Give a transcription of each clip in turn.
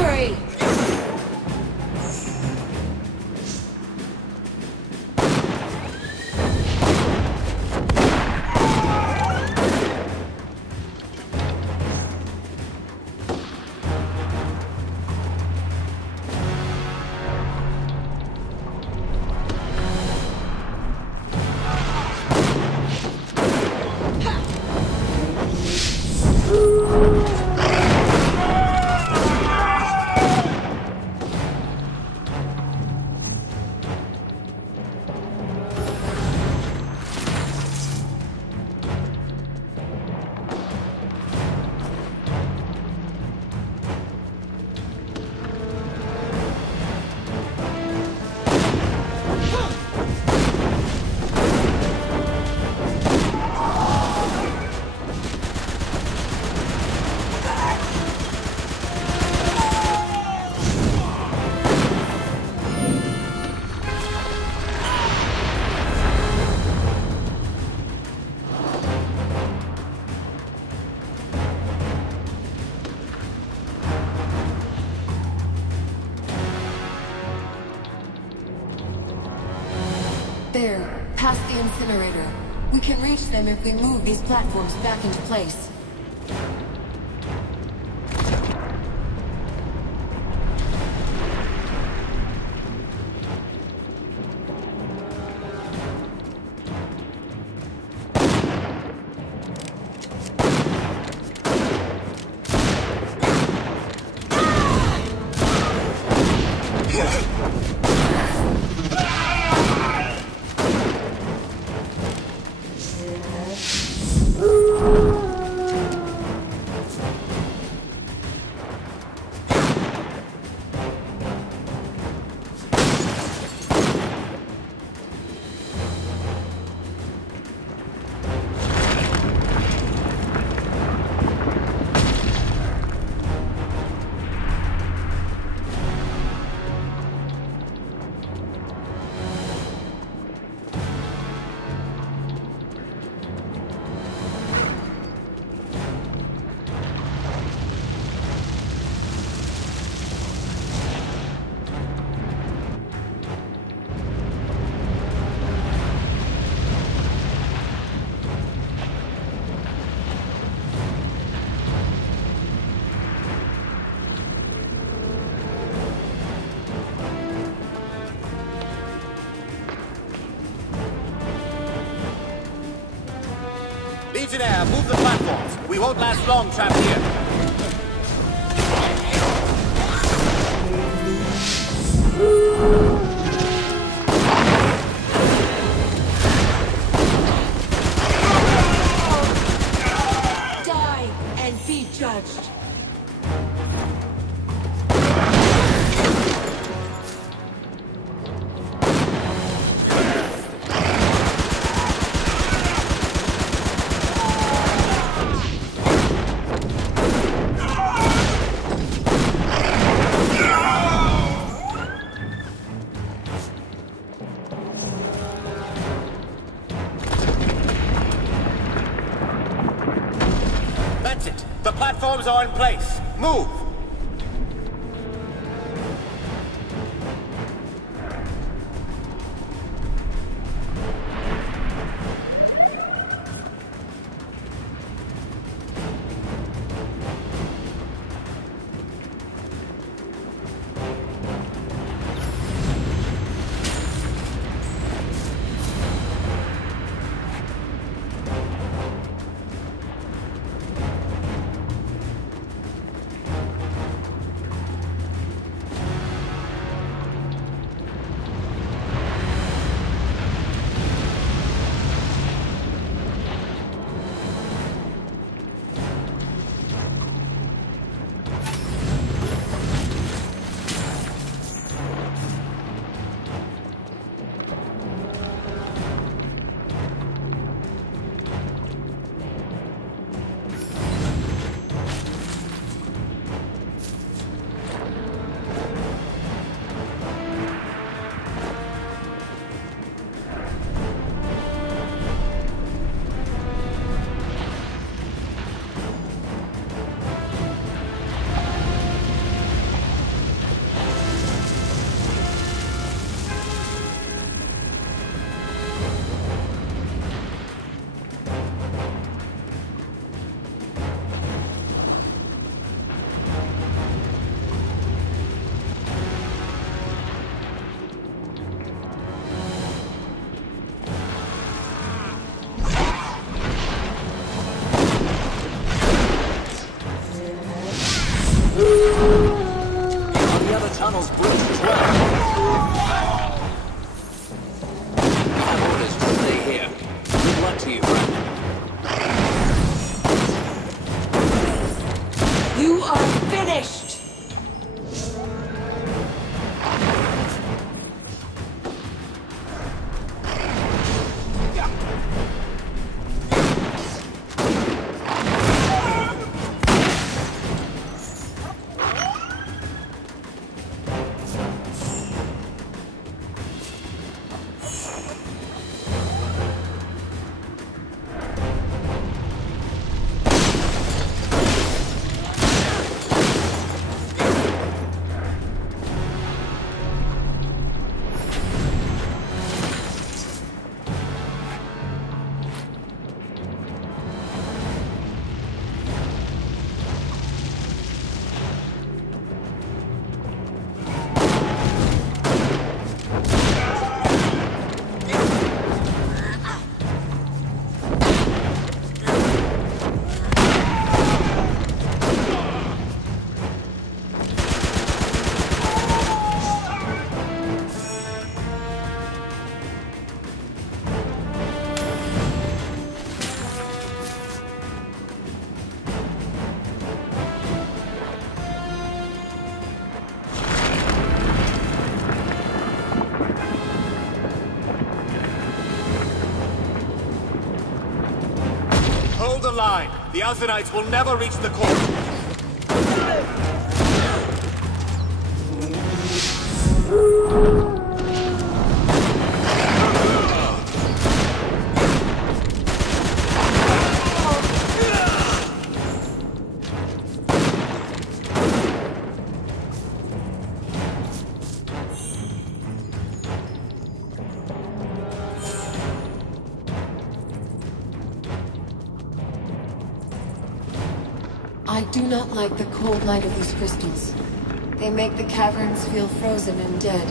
Victory! There, past the incinerator. We can reach them if we move these platforms back into place. Legionnaire, move the platforms. We won't last long trapped here. Die and be judged. That's it. The platforms are in place. Move! line. The Azanites will never reach the core. I do not like the cold light of these crystals. They make the caverns feel frozen and dead.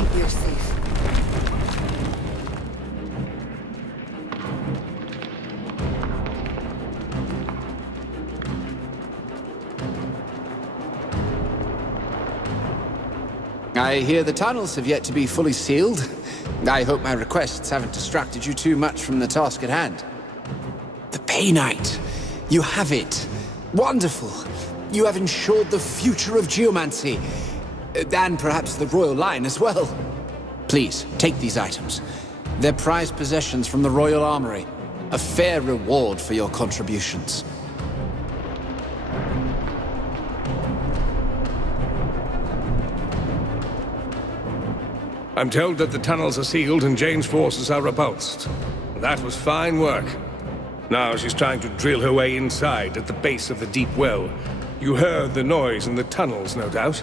think we are safe. I hear the tunnels have yet to be fully sealed. I hope my requests haven't distracted you too much from the task at hand. The Painite! You have it! Wonderful! You have ensured the future of geomancy. And perhaps the royal line as well. Please, take these items. They're prized possessions from the royal armory. A fair reward for your contributions. I'm told that the tunnels are sealed and Jane's forces are repulsed. That was fine work. Now she's trying to drill her way inside at the base of the deep well. You heard the noise in the tunnels, no doubt?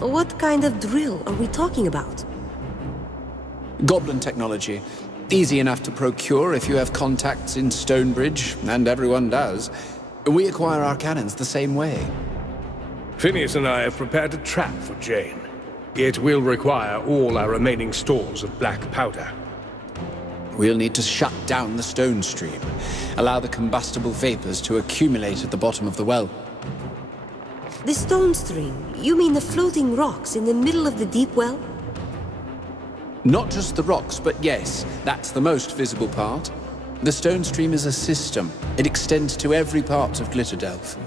What kind of drill are we talking about? Goblin technology. Easy enough to procure if you have contacts in Stonebridge, and everyone does. We acquire our cannons the same way. Phineas and I have prepared a trap for Jane. It will require all our remaining stores of black powder. We'll need to shut down the stone stream, allow the combustible vapors to accumulate at the bottom of the well. The stone stream? You mean the floating rocks in the middle of the deep well? Not just the rocks, but yes, that's the most visible part. The stone stream is a system. It extends to every part of Glitterdelph.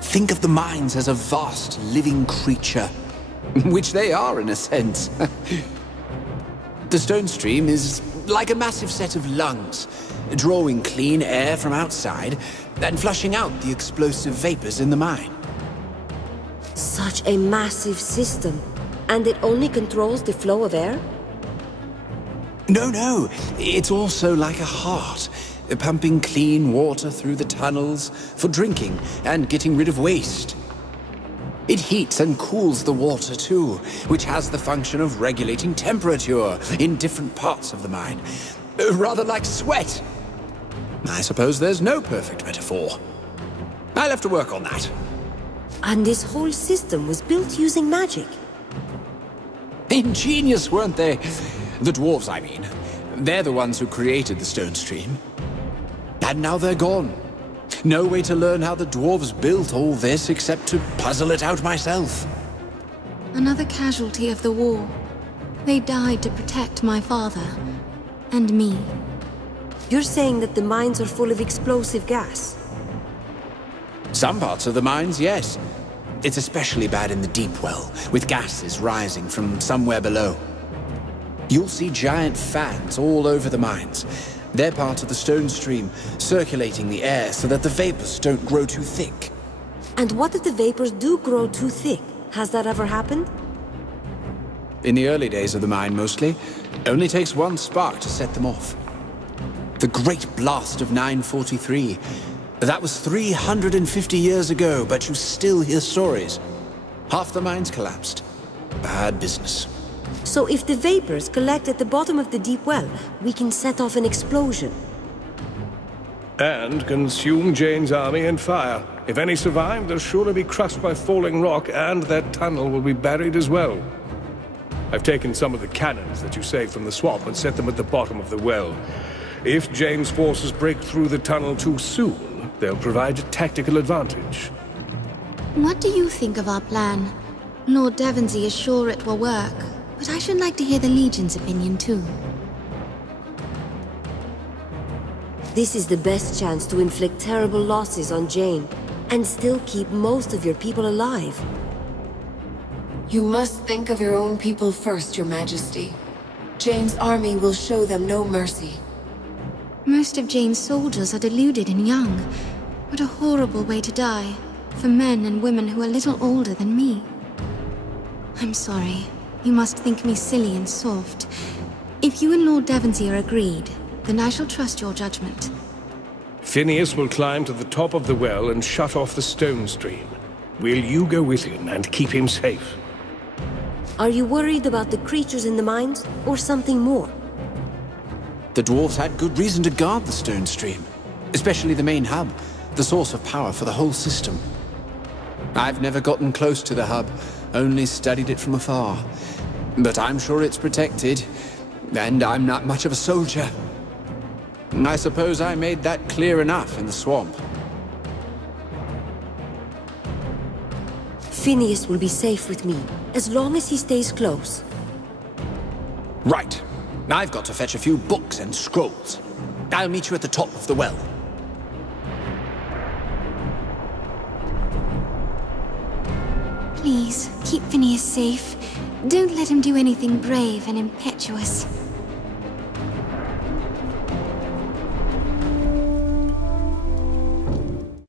Think of the mines as a vast living creature, which they are in a sense. The stone stream is like a massive set of lungs, drawing clean air from outside and flushing out the explosive vapors in the mine. Such a massive system, and it only controls the flow of air? No, it's also like a heart, pumping clean water through the tunnels for drinking and getting rid of waste. It heats and cools the water too, which has the function of regulating temperature in different parts of the mine. Rather like sweat. I suppose there's no perfect metaphor. I'll have to work on that. And this whole system was built using magic? Ingenious, weren't they? The dwarves, I mean. They're the ones who created the stone stream. And now they're gone. No way to learn how the dwarves built all this except to puzzle it out myself. Another casualty of the war. They died to protect my father. And me. You're saying that the mines are full of explosive gas? Some parts of the mines, yes. It's especially bad in the deep well, with gases rising from somewhere below. You'll see giant fans all over the mines. They're part of the stone stream, circulating the air so that the vapors don't grow too thick. And what if the vapors do grow too thick? Has that ever happened? In the early days of the mine, mostly. Only takes one spark to set them off. The Great Blast of 943. That was 350 years ago, but you still hear stories. Half the mines collapsed. Bad business. So if the vapors collect at the bottom of the deep well, we can set off an explosion. And consume Jane's army and fire. If any survive, they'll surely be crushed by falling rock, and their tunnel will be buried as well. I've taken some of the cannons that you saved from the swamp and set them at the bottom of the well. If Jane's forces break through the tunnel too soon, they'll provide a tactical advantage. What do you think of our plan? Lord Devonsey is sure it will work, but I should like to hear the Legion's opinion too. This is the best chance to inflict terrible losses on Jane, and still keep most of your people alive. You must think of your own people first, Your Majesty. Jane's army will show them no mercy. Most of Jane's soldiers are deluded and young. What a horrible way to die, for men and women who are little older than me. I'm sorry. You must think me silly and soft. If you and Lord Devonsey are agreed, then I shall trust your judgment. Phineas will climb to the top of the well and shut off the stone stream. Will you go with him and keep him safe? Are you worried about the creatures in the mines, or something more? The dwarves had good reason to guard the stone stream, especially the main hub, the source of power for the whole system. I've never gotten close to the hub, only studied it from afar. But I'm sure it's protected, and I'm not much of a soldier. I suppose I made that clear enough in the swamp. Phineas will be safe with me, as long as he stays close. Right. I've got to fetch a few books and scrolls. I'll meet you at the top of the well. Please, keep Phineas safe. Don't let him do anything brave and impetuous.